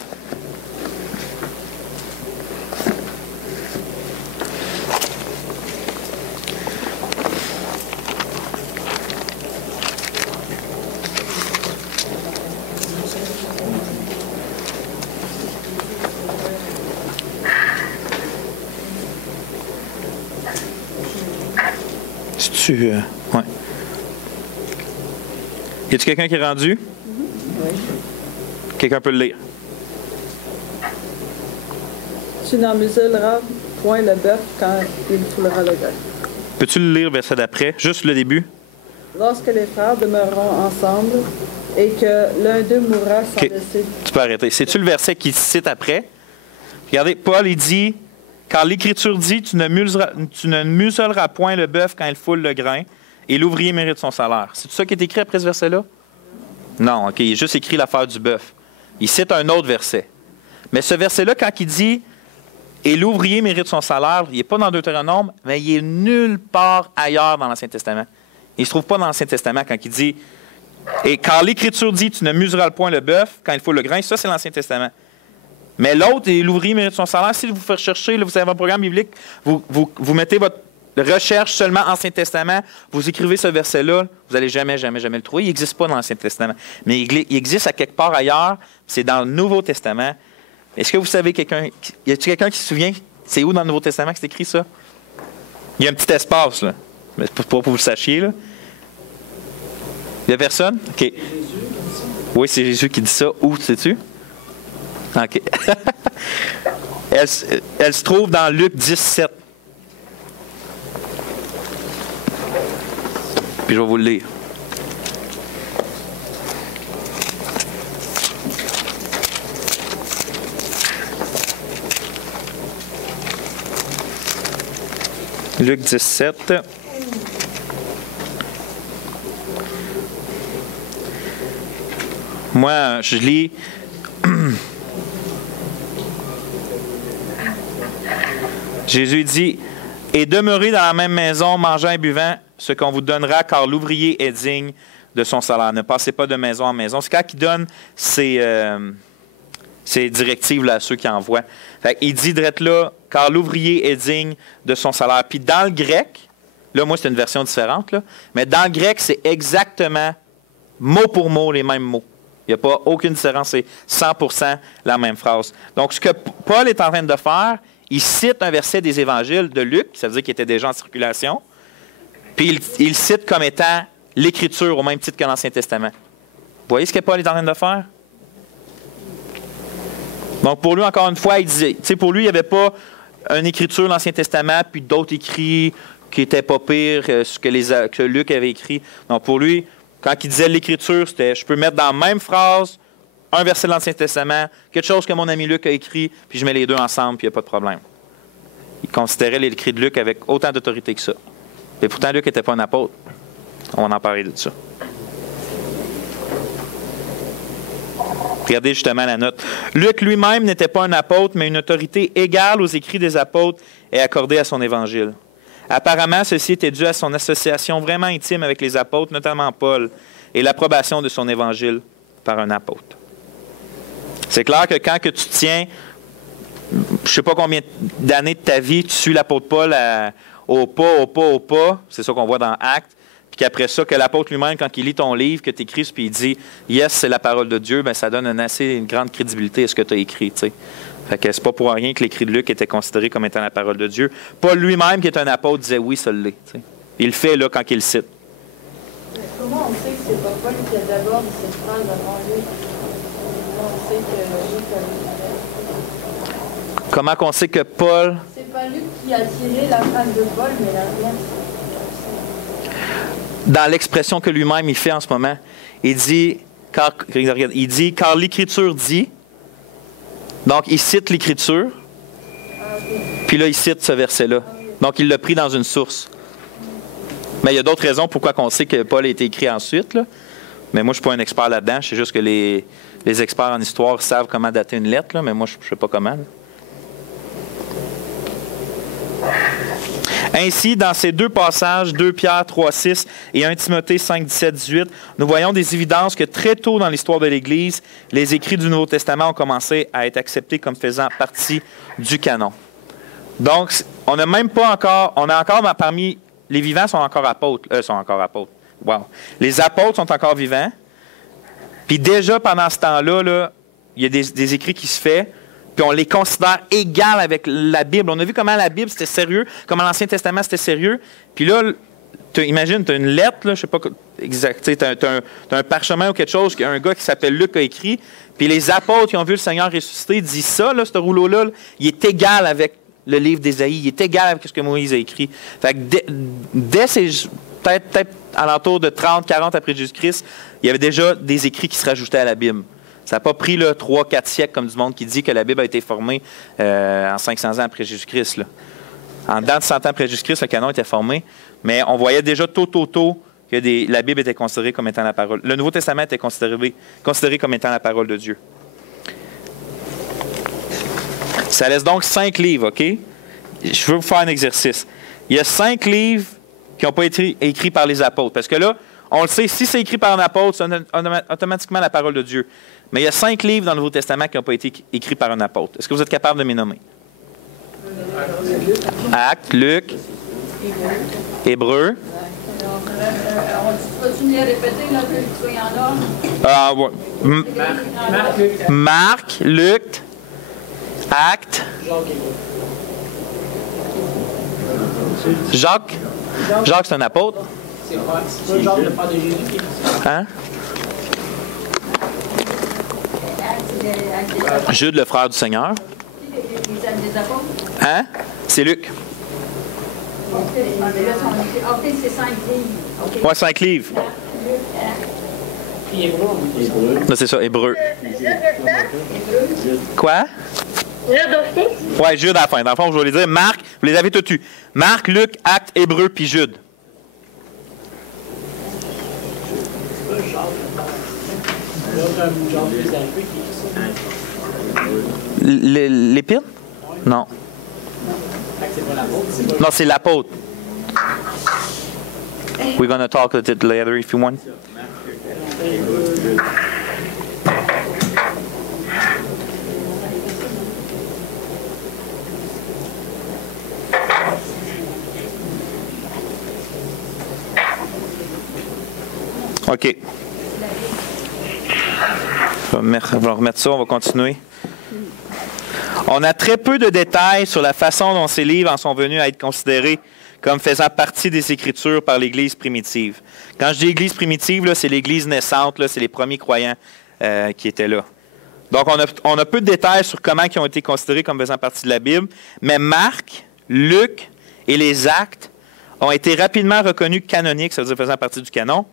Ouais. Y a-t-il quelqu'un qui est rendu? Oui. Quelqu'un peut le lire. Tu n'en muselleras point le bœuf quand il foulera le grain. Peux-tu le lire verset d'après? Juste le début. Lorsque les frères demeureront ensemble et que l'un d'eux mourra sans laisser. Tu peux arrêter. C'est-tu le verset qui cite après? Regardez, Paul, il dit, car l'Écriture dit, tu ne muselleras point le bœuf quand il foule le grain, et l'ouvrier mérite son salaire. C'est tout ça qui est écrit après ce verset-là? Non, OK, il est juste écrit l'affaire du bœuf. Il cite un autre verset. Mais ce verset-là, quand il dit, et l'ouvrier mérite son salaire, il n'est pas dans Deutéronome, mais il est nulle part ailleurs dans l'Ancien Testament. Il ne se trouve pas dans l'Ancien Testament quand il dit, et car l'Écriture dit, tu ne muselleras point le bœuf quand il foule le grain, ça c'est l'Ancien Testament. Mais l'autre, et l'ouvrier mérite son salaire, si vous faites chercher, là, vous avez un programme biblique, vous mettez votre recherche seulement Ancien Testament, vous écrivez ce verset-là, vous n'allez jamais le trouver. Il n'existe pas dans l'Ancien Testament. Mais il existe à quelque part ailleurs, c'est dans le Nouveau Testament. Est-ce que vous savez quelqu'un, y a-t-il quelqu'un qui se souvient, c'est où dans le Nouveau Testament que c'est écrit ça? Il y a un petit espace, là. Mais pour que vous le sachiez, là. Il n'y a personne? OK. Oui, c'est Jésus qui dit ça. Où, sais-tu? OK. Elle se trouve dans Luc 17. Puis je vais vous le lire. Luc 17. Moi, je lis Jésus dit, « Et demeurez dans la même maison, mangeant et buvant ce qu'on vous donnera, car l'ouvrier est digne de son salaire. Ne passez pas de maison en maison. » C'est quand il donne ces directives là, à ceux qui envoient. Il dit drette là, « Car l'ouvrier est digne de son salaire. » Puis dans le grec, là, moi, c'est une version différente, là, mais dans le grec, c'est exactement mot pour mot les mêmes mots. Il n'y a pas aucune différence, c'est 100% la même phrase. Donc, ce que Paul est en train de faire, il cite un verset des évangiles de Luc, ça veut dire qu'il était déjà en circulation, puis il cite comme étant l'Écriture au même titre que l'Ancien Testament. Vous voyez ce que Paul est en train de faire? Donc, pour lui, encore une fois, il disait, tu sais, pour lui, il n'y avait pas une Écriture de l'Ancien Testament, puis d'autres écrits qui n'étaient pas pires que Luc avait écrit. Donc, pour lui, quand il disait l'Écriture, c'était je peux mettre dans la même phrase un verset de l'Ancien Testament, quelque chose que mon ami Luc a écrit, puis je mets les deux ensemble, puis il n'y a pas de problème. Il considérait l'écrit de Luc avec autant d'autorité que ça. Et pourtant, Luc n'était pas un apôtre. On va en parler de ça. Regardez justement la note. Luc lui-même n'était pas un apôtre, mais une autorité égale aux écrits des apôtres est accordée à son évangile. Apparemment, ceci était dû à son association vraiment intime avec les apôtres, notamment Paul, et l'approbation de son évangile par un apôtre. C'est clair que quand que tu tiens, je ne sais pas combien d'années de ta vie, tu suis l'apôtre Paul au pas, c'est ça qu'on voit dans Actes, puis qu'après ça, que l'apôtre lui-même, quand il lit ton livre, que tu écris, puis il dit « Yes, c'est la parole de Dieu », ben, ça donne une grande crédibilité à ce que tu as écrit, tu sais. Fait que c'est pas pour rien que l'écrit de Luc était considéré comme étant la parole de Dieu. Paul lui-même, qui est un apôtre, disait oui, ça l'est. T'sais. Il le fait là quand il le cite. Comment on sait que c'est pas Paul qui a d'abord dit cette phrase avant Luc? On sait que Luc a... Comment qu'on sait que Paul... C'est pas Luc qui a tiré la phrase de Paul, mais la mienne. Dans l'expression que lui-même il fait en ce moment, il dit, car l'Écriture dit... Donc, il cite l'Écriture, puis là, il cite ce verset-là. Donc, il l'a pris dans une source. Mais il y a d'autres raisons pourquoi on sait que Paul a été écrit ensuite. Là. Mais moi, je ne suis pas un expert là-dedans. Je sais juste que les experts en histoire savent comment dater une lettre, là, mais moi, je ne sais pas comment. Là. Ainsi, dans ces deux passages, 2 Pierre 3,6 et 1 Timothée 5, 17, 18, nous voyons des évidences que très tôt dans l'histoire de l'Église, les écrits du Nouveau Testament ont commencé à être acceptés comme faisant partie du canon. Donc, on n'a même pas encore, on a encore parmi les vivants sont encore apôtres. Wow. Les apôtres sont encore vivants. Puis déjà, pendant ce temps-là, là, il y a des écrits qui se font. Puis on les considère égales avec la Bible. On a vu comment la Bible, c'était sérieux, comment l'Ancien Testament, c'était sérieux. Puis là, imagine, tu as une lettre, là, je ne sais pas exact, tu as un parchemin ou quelque chose qu'un gars qui s'appelle Luc a écrit, puis les apôtres qui ont vu le Seigneur ressuscité disent ça, là, ce rouleau-là, là, il est égal avec le livre d'Ésaïe, il est égal avec ce que Moïse a écrit. Fait que dès peut-être alentour de 30, 40 après Jésus-Christ, il y avait déjà des écrits qui se rajoutaient à la Bible. Ça n'a pas pris 3-4 siècles comme du monde qui dit que la Bible a été formée en 500 ans après Jésus-Christ. Là. En dedans de 100 ans après Jésus-Christ, le canon était formé, mais on voyait déjà tôt que la Bible était considérée comme étant la parole. Le Nouveau Testament était considéré comme étant la parole de Dieu. Ça laisse donc 5 livres, OK? Je veux vous faire un exercice. Il y a 5 livres qui n'ont pas été écrits par les apôtres. Parce que là, on le sait, si c'est écrit par un apôtre, c'est automatiquement la parole de Dieu. Mais il y a 5 livres dans le Nouveau Testament qui n'ont pas été écrits par un apôtre. Est-ce que vous êtes capable de m'y nommer? Actes, Luc, Hébreux. Peux-tu me les répéter, là, que tu sois en ordre? Ouais. Marc, Luc, Actes. Jacques. Jacques, c'est un apôtre. C'est pas Jacques, le frère de Jésus qui est Hein? Jude, le frère du Seigneur. Hein? C'est Luc. OK, c'est 5 livres. Ouais, 5 livres. Puis Hébreu. Non, c'est ça, Hébreu. Quoi? Jude aussi? Ouais, Jude à la fin. Dans le fond, je vais les dire. Marc, vous les avez tous eus. Marc, Luc, Actes, Hébreu, puis Jude. L'épître? Non. C'est pas l'apôtre, c'est pas Non, c'est l'apôtre. We're gonna talk a bit later if you want. OK. On va remettre ça, on va continuer. On a très peu de détails sur la façon dont ces livres en sont venus à être considérés comme faisant partie des Écritures par l'Église primitive. Quand je dis Église primitive, là, c'est l'Église naissante, là, c'est les premiers croyants qui étaient là. Donc, on a peu de détails sur comment ils ont été considérés comme faisant partie de la Bible, mais Marc, Luc et les Actes ont été rapidement reconnus canoniques, ça veut dire faisant partie du canon,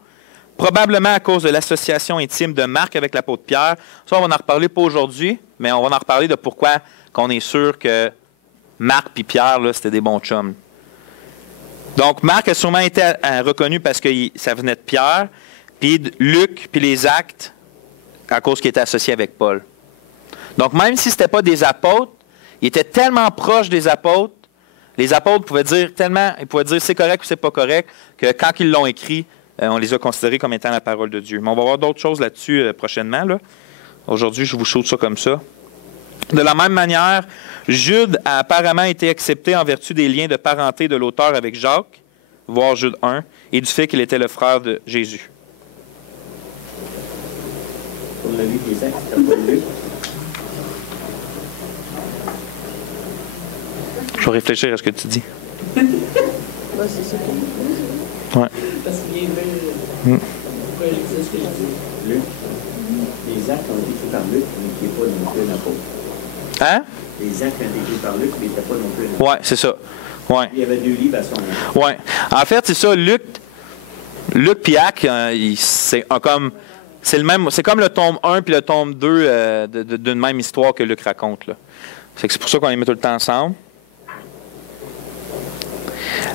probablement à cause de l'association intime de Marc avec l'apôtre Pierre. Ça, on va en reparler pas aujourd'hui, mais on va en reparler de pourquoi qu'on est sûr que Marc et Pierre, là, c'était des bons chums. Donc, Marc a sûrement été reconnu parce que ça venait de Pierre, puis Luc, puis les Actes, à cause qu'il était associé avec Paul. Donc, même si ce n'était pas des apôtres, il était tellement proche des apôtres, les apôtres pouvaient dire c'est correct ou c'est pas correct, que quand ils l'ont écrit, on les a considérés comme étant la parole de Dieu. Mais on va voir d'autres choses là-dessus prochainement. Là. Aujourd'hui, je vous saute ça comme ça. De la même manière, Jude a apparemment été accepté en vertu des liens de parenté de l'auteur avec Jacques, voire Jude 1, et du fait qu'il était le frère de Jésus. Pour le livre des Actes, c'était pas Luc. Je vais réfléchir à ce que tu dis. C'est ça. Ouais. parce qu'il vient de pourquoi il existe ce que je dis. Luc. Les Actes ont été écrits par Luc, mais qui n'est pas non plus un apôtre. Hein? Les Actes ont été écrits par Luc, mais il n'était pas non plus un apôtre. Oui, c'est ça. Ouais. Il y avait 2 livres à son nom. Oui. En fait, c'est ça. Luc et Actes, c'est comme le tome 1 puis le tome 2 d'une même histoire que Luc raconte. Là. C'est pour ça qu'on les met tout le temps ensemble.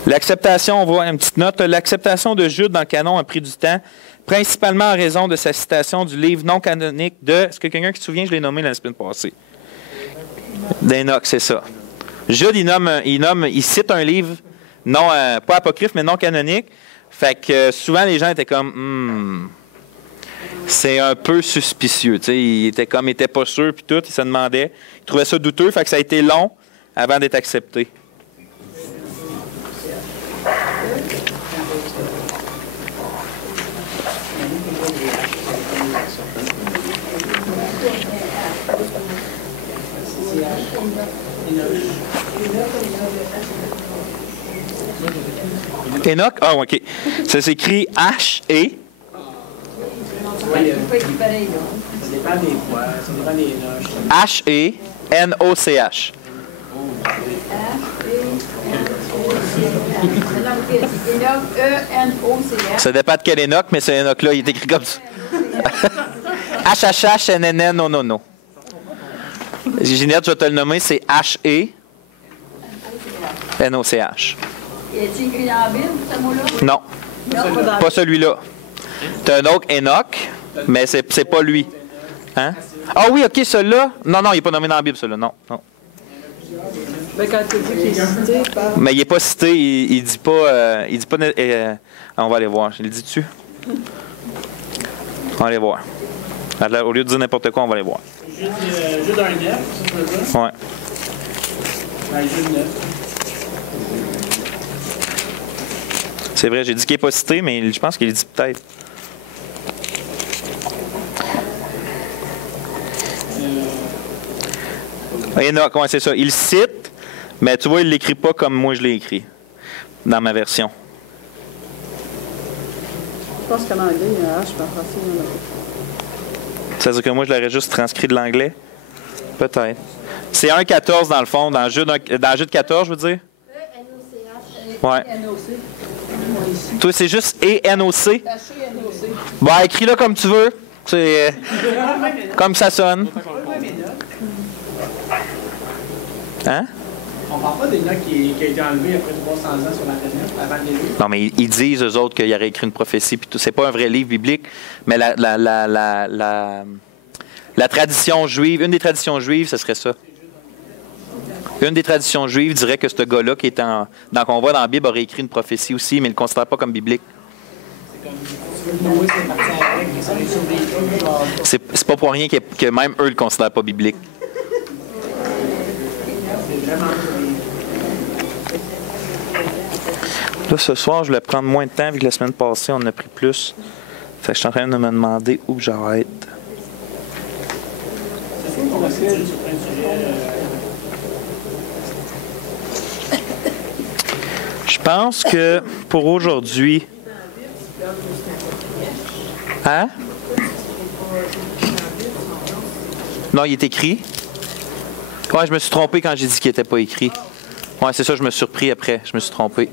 L'acceptation, on voit une petite note, l'acceptation de Jude dans le canon a pris du temps, principalement en raison de sa citation du livre non canonique de... Est-ce que quelqu'un qui se souvient, je l'ai nommé la semaine passée? D'Enoch, c'est ça. Jude, il cite un livre, non, pas apocryphe, mais non canonique. Fait que souvent, les gens étaient comme... c'est un peu suspicieux. Il était pas sûr, puis tout, il se demandait. Il trouvait ça douteux, fait que ça a été long avant d'être accepté. Enoch? Ah, OK. Ça s'écrit H-E. Ça dépend des fois, ça dépend des noches. H-E-N-O-C-H. Ça dépend de quel Enoch, mais ce Enoch-là, il est écrit comme ça. H-H-H-N-N-N-O-No-No. Ginette, je vais te le nommer, c'est H-E-N-O-C-H. Est-il écrit dans la Bible, ce mot-là? Non, pas celui-là. Tu as un autre Enoch, mais c'est pas lui. Hein? Ah oui, OK, celui-là. Non, il n'est pas nommé dans la Bible, celui-là. Non. Ben, quand tu dis qu'il est cité par... Mais il n'est pas cité, il dit pas... on va aller voir. Il le dit-tu? On va aller voir. Au lieu de dire n'importe quoi, on va aller voir. Jude 1 9, ça peut dire? Ouais. Jude 9. C'est vrai, j'ai dit qu'il n'est pas cité, mais je pense qu'il dit peut-être. Enoch, ouais, c'est ça. Il cite, mais tu vois, il ne l'écrit pas comme moi je l'ai écrit, dans ma version. Je pense qu'en anglais, il y a un H, puis en français, il y en a pas. Ça veut dire que moi, je l'aurais juste transcrit de l'anglais? Peut-être. C'est 1.14 dans le fond, dans Jude 14, je veux dire. Ouais. Toi, c'est juste E-N-O-C? Bon, écris-le comme tu veux. C'est comme ça sonne. Hein? On ne parle pas d'Enoch qui a été enlevé après 300 ans sur la planète, avant de l'élu. Non, mais ils disent, eux autres, qu'il aurait écrit une prophétie. Puis tout. C'est pas un vrai livre biblique, mais la tradition juive, une des traditions juives, ce serait ça. Une des traditions juives dirait que ce gars-là qui est qu'on voit dans la Bible aurait écrit une prophétie aussi, mais il ne le considère pas comme biblique. C'est pas pour rien que même eux ne le considèrent pas biblique. Là, ce soir, je voulais prendre moins de temps vu que la semaine passée, on en a pris plus. Fait que je suis en train de me demander où j'arrête. Je pense que pour aujourd'hui... Hein? Non, il est écrit. Ouais, je me suis trompé quand j'ai dit qu'il n'était pas écrit. Ouais, c'est ça, je me suis surpris après. Je me suis trompé.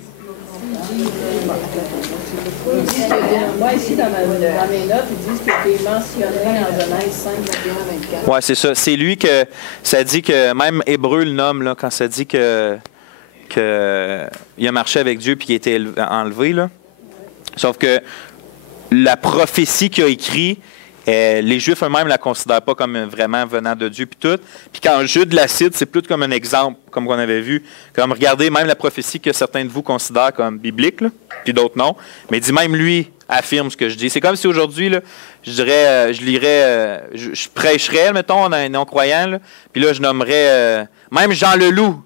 Moi, ici, dans mes notes, ils disent qu'il était mentionné en Genèse 5, 21, 24. Oui, c'est ça. C'est lui que ça dit que, même Hébreu le nomme, là, quand ça dit que il a marché avec Dieu puis qu'il a été enlevé. Là. Sauf que la prophétie qu'il a écrite, les Juifs eux-mêmes ne la considèrent pas comme vraiment venant de Dieu puis tout. Puis quand Jude la cite, c'est plus comme un exemple, comme on avait vu. Comme regardez même la prophétie que certains de vous considèrent comme biblique, là, puis d'autres non. Mais il dit même lui affirme ce que je dis. C'est comme si aujourd'hui, là, je dirais, je lirais, je prêcherais, mettons, un non-croyant, là, puis là, je nommerais même Jean Leloup.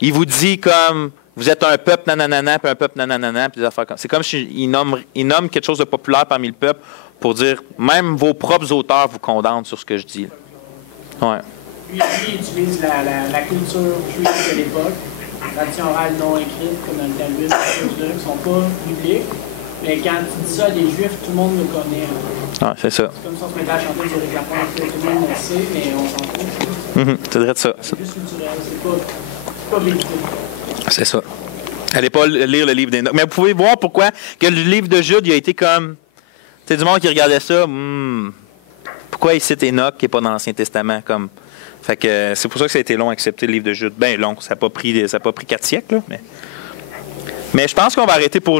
Il vous dit comme vous êtes un peuple nananana, puis un peuple nananana, puis des affaires comme ça. C'est comme s'il nomme quelque chose de populaire parmi le peuple pour dire même vos propres auteurs vous condamnent sur ce que je dis. Ouais. Lui, il utilise la culture juive de l'époque, les traditions orales non écrites, comme dans le Talmud, ces choses-là, qui ne sont pas bibliques. Mais quand tu dis ça à des Juifs, tout le monde le connaît. Ah, c'est ça. C'est comme si on se mettait à chanter du réclamant, tout le monde le sait, mais on s'en fout. C'est vrai de ça. C'est juste culturel, c'est pas biblique. C'est ça. Allez pas lire le livre d'Enoch. Mais vous pouvez voir pourquoi que le livre de Jude il a été comme... Tu sais, du monde qui regardait ça, pourquoi il cite Enoch qui n'est pas dans l'Ancien Testament? Comme... Fait que c'est pour ça que ça a été long à accepter le livre de Jude. Bien long, ça n'a pas pris 4 siècles. Là, mais je pense qu'on va arrêter pour